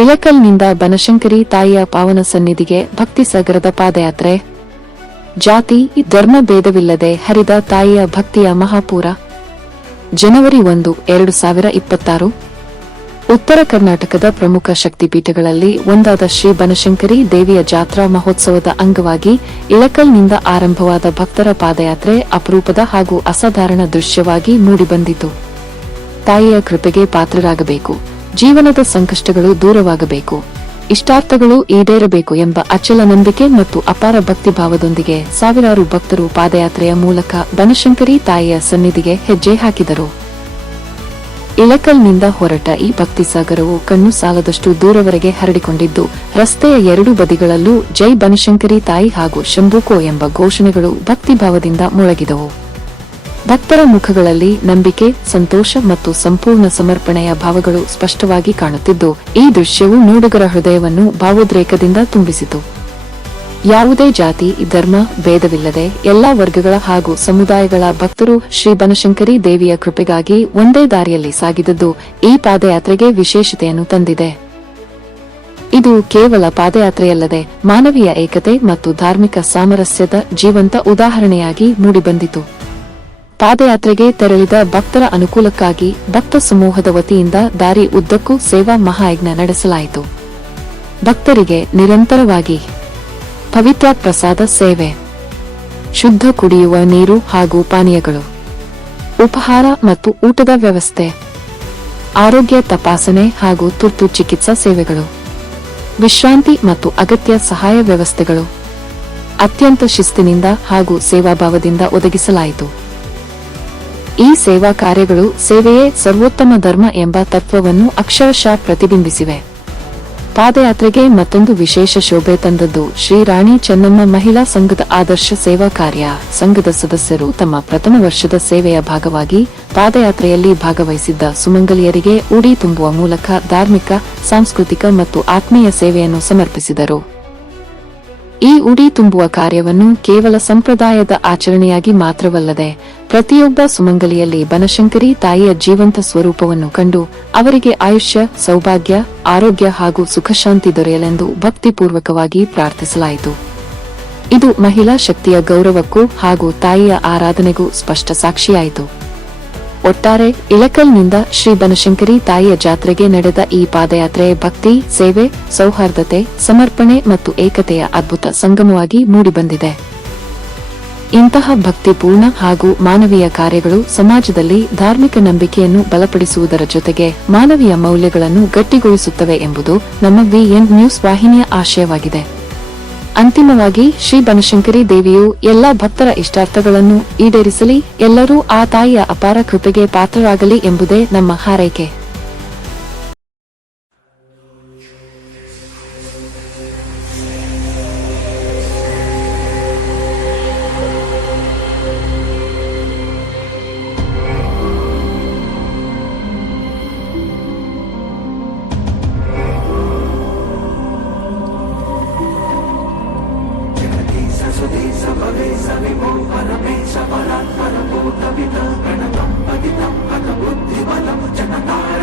ಇಳಕಲ್ನಿಂದ ಬನಶಂಕರಿ ತಾಯಿಯ ಪಾವನ ಸನ್ನಿಧಿಗೆ ಭಕ್ತಿ ಸಾಗರದ ಪಾದಯಾತ್ರೆ. ಜಾತಿ ಧರ್ಮ ಭೇದವಿಲ್ಲದೆ ಹರಿದ ತಾಯಿಯ ಭಕ್ತಿಯ ಮಹಾಪೂರ. ಜನವರಿ 1, 2026. ಉತ್ತರ ಕರ್ನಾಟಕದ ಪ್ರಮುಖ ಶಕ್ತಿಪೀಠಗಳಲ್ಲಿ ಒಂದಾದ ಶ್ರೀ ಬನಶಂಕರಿ ದೇವಿಯ ಜಾತ್ರಾ ಮಹೋತ್ಸವದ ಅಂಗವಾಗಿ ಇಳಕಲ್ನಿಂದ ಆರಂಭವಾದ ಭಕ್ತರ ಪಾದಯಾತ್ರೆ ಅಪರೂಪದ ಹಾಗೂ ಅಸಾಧಾರಣ ದೃಶ್ಯವಾಗಿ ಮೂಡಿಬಂದಿತು. ತಾಯಿಯ ಕೃಪೆಗೆ ಪಾತ್ರರಾಗಬೇಕು, ಜೀವನದ ಸಂಕಷ್ಟಗಳು ದೂರವಾಗಬೇಕು, ಇಷ್ಟಾರ್ಥಗಳು ಈಡೇರಬೇಕು ಎಂಬ ಅಚಲ ನಂಬಿಕೆ ಮತ್ತು ಅಪಾರ ಭಕ್ತಿಭಾವದೊಂದಿಗೆ ಸಾವಿರಾರು ಭಕ್ತರು ಪಾದಯಾತ್ರೆಯ ಮೂಲಕ ಬನಶಂಕರಿ ತಾಯಿಯ ಸನ್ನಿಧಿಗೆ ಹೆಜ್ಜೆ ಹಾಕಿದರು. ಇಳಕಲ್ನಿಂದ ಹೊರಟ ಈ ಭಕ್ತಿಸಾಗರವು ಕಣ್ಣು ಸಾಲದಷ್ಟು ದೂರವರೆಗೆ ಹರಡಿಕೊಂಡಿದ್ದು, ರಸ್ತೆಯ ಎರಡೂ ಬದಿಗಳಲ್ಲೂ ಜೈ ಬನಶಂಕರಿ ತಾಯಿ ಹಾಗೂ ಶಂಭೂಕೋ ಎಂಬ ಘೋಷಣೆಗಳು ಭಕ್ತಿಭಾವದಿಂದ ಮೊಳಗಿದವು. ಭಕ್ತರ ಮುಖಗಳಲ್ಲಿ ನಂಬಿಕೆ, ಸಂತೋಷ ಮತ್ತು ಸಂಪೂರ್ಣ ಸಮರ್ಪಣೆಯ ಭಾವಗಳು ಸ್ಪಷ್ಟವಾಗಿ ಕಾಣುತ್ತಿದ್ದು, ಈ ದೃಶ್ಯವು ನೋಡುಗರ ಹೃದಯವನ್ನು ಭಾವೋದ್ರೇಕದಿಂದ ತುಂಬಿಸಿತು. ಯಾವುದೇ ಜಾತಿ ಧರ್ಮ ಭೇದವಿಲ್ಲದೆ ಎಲ್ಲಾ ವರ್ಗಗಳ ಹಾಗೂ ಸಮುದಾಯಗಳ ಭಕ್ತರು ಶ್ರೀ ಬನಶಂಕರಿ ದೇವಿಯ ಕೃಪೆಗಾಗಿ ಒಂದೇ ದಾರಿಯಲ್ಲಿ ಸಾಗಿದದ್ದು ಈ ಪಾದಯಾತ್ರೆಗೆ ವಿಶೇಷತೆಯನ್ನು ತಂದಿದೆ. ಇದು ಕೇವಲ ಪಾದಯಾತ್ರೆಯಲ್ಲದೆ ಮಾನವೀಯ ಏಕತೆ ಮತ್ತು ಧಾರ್ಮಿಕ ಸಾಮರಸ್ಯದ ಜೀವಂತ ಉದಾಹರಣೆಯಾಗಿ ಮೂಡಿಬಂದಿತು. ಪಾದಯಾತ್ರೆಗೆ ತೆರಳಿದ ಭಕ್ತರ ಅನುಕೂಲಕ್ಕಾಗಿ ಭಕ್ತ ಸಮೂಹದ ವತಿಯಿಂದ ದಾರಿ ಉದ್ದಕ್ಕೂ ಸೇವಾ ಮಹಾಯಜ್ಞ ನಡೆಸಲಾಯಿತು. ಭಕ್ತರಿಗೆ ನಿರಂತರವಾಗಿ ಪವಿತ್ರ ಪ್ರಸಾದ ಸೇವೆ, ಶುದ್ಧ ಕುಡಿಯುವ ನೀರು ಹಾಗೂ ಪಾನೀಯಗಳು, ಉಪಹಾರ ಮತ್ತು ಊಟದ ವ್ಯವಸ್ಥೆ, ಆರೋಗ್ಯ ತಪಾಸಣೆ ಹಾಗೂ ತುರ್ತು ಚಿಕಿತ್ಸಾ ಸೇವೆಗಳು, ವಿಶ್ರಾಂತಿ ಮತ್ತು ಅಗತ್ಯ ಸಹಾಯ ವ್ಯವಸ್ಥೆಗಳು ಅತ್ಯಂತ ಶಿಸ್ತಿನಿಂದ ಹಾಗೂ ಸೇವಾಭಾವದಿಂದ ಒದಗಿಸಲಾಯಿತು. ಈ ಸೇವಾ ಕಾರ್ಯಗಳು ಸೇವೆಯೇ ಸರ್ವೋತ್ತಮ ಧರ್ಮ ಎಂಬ ತತ್ವವನ್ನು ಅಕ್ಷರಶಃ ಪ್ರತಿಬಿಂಬಿಸಿವೆ. ಪಾದಯಾತ್ರೆಗೆ ಮತ್ತೊಂದು ವಿಶೇಷ ಶೋಭೆ ತಂದದ್ದು ಶ್ರೀ ರಾಣಿ ಚೆನ್ನಮ್ಮ ಮಹಿಳಾ ಸಂಘದ ಆದರ್ಶ ಸೇವಾ ಕಾರ್ಯ. ಸಂಘದ ಸದಸ್ಯರು ತಮ್ಮ ಪ್ರಥಮ ವರ್ಷದ ಸೇವೆಯ ಭಾಗವಾಗಿ ಪಾದಯಾತ್ರೆಯಲ್ಲಿ ಭಾಗವಹಿಸಿದ್ದ ಸುಮಂಗಲಿಯರಿಗೆ ಉಡಿ ತುಂಬುವ ಮೂಲಕ ಧಾರ್ಮಿಕ, ಸಾಂಸ್ಕೃತಿಕ ಮತ್ತು ಆತ್ಮೀಯ ಸೇವೆಯನ್ನು ಸಮರ್ಪಿಸಿದರು. ಈ ಉಡಿ ತುಂಬುವ ಕಾರ್ಯವನ್ನು ಕೇವಲ ಸಂಪ್ರದಾಯದ ಆಚರಣೆಯಾಗಿ ಮಾತ್ರವಲ್ಲದೆ ಪ್ರತಿಯೊಬ್ಬ ಸುಮಂಗಲಿಯಲ್ಲಿ ಬನಶಂಕರಿ ತಾಯಿಯ ಜೀವಂತ ಸ್ವರೂಪವನ್ನು ಕಂಡು ಅವರಿಗೆ ಆಯುಷ್ಯ, ಸೌಭಾಗ್ಯ, ಆರೋಗ್ಯ ಹಾಗೂ ಸುಖಶಾಂತಿ ದೊರೆಯಲೆಂದು ಭಕ್ತಿಪೂರ್ವಕವಾಗಿ ಪ್ರಾರ್ಥಿಸಲಾಯಿತು. ಇದು ಮಹಿಳಾ ಶಕ್ತಿಯ ಗೌರವಕ್ಕೂ ಹಾಗೂ ತಾಯಿಯ ಆರಾಧನೆಗೂ ಸ್ಪಷ್ಟ ಸಾಕ್ಷಿಯಾಯಿತು. ಒಟ್ಟಾರೆ ಇಳಕಲ್ನಿಂದ ಶ್ರೀ ಬನಶಂಕರಿ ತಾಯಿಯ ಜಾತ್ರೆಗೆ ನಡೆದ ಈ ಪಾದಯಾತ್ರೆ ಭಕ್ತಿ, ಸೇವೆ, ಸೌಹಾರ್ದತೆ, ಸಮರ್ಪಣೆ ಮತ್ತು ಏಕತೆಯ ಅದ್ಭುತ ಸಂಗಮವಾಗಿ ಮೂಡಿಬಂದಿದೆ. ಇಂತಹ ಭಕ್ತಿಪೂರ್ಣ ಹಾಗೂ ಮಾನವೀಯ ಕಾರ್ಯಗಳು ಸಮಾಜದಲ್ಲಿ ಧಾರ್ಮಿಕ ನಂಬಿಕೆಯನ್ನು ಬಲಪಡಿಸುವುದರ ಜೊತೆಗೆ ಮಾನವೀಯ ಮೌಲ್ಯಗಳನ್ನು ಗಟ್ಟಿಗೊಳಿಸುತ್ತವೆ ಎಂಬುದು ನಮ್ಮ ವಿಎನ್ ನ್ಯೂಸ್ ವಾಹಿನಿಯ ಆಶಯವಾಗಿದೆ. ಅಂತಿಮವಾಗಿ ಶ್ರೀ ಬನಶಂಕರಿ ದೇವಿಯು ಎಲ್ಲಾ ಭಕ್ತರ ಇಷ್ಟಾರ್ಥಗಳನ್ನು ಈಡೇರಿಸಲಿ, ಎಲ್ಲರೂ ಆ ತಾಯಿಯ ಅಪಾರ ಕೃಪೆಗೆ ಪಾತ್ರರಾಗಲಿ ಎಂಬುದೇ ನಮ್ಮ ಹಾರೈಕೆ. परमेश परात्पर भूतविदं प्रणतं पतितं पदबुद्धिबलं जनतार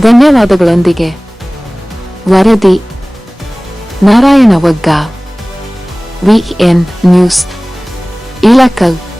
ಧನ್ಯವಾದಗಳೊಂದಿಗೆ ವರದಿ ನಾರಾಯಣ ವಗ್ಗ, ವಿಎನ್ ನ್ಯೂಸ್, ಇಳಕಲ್.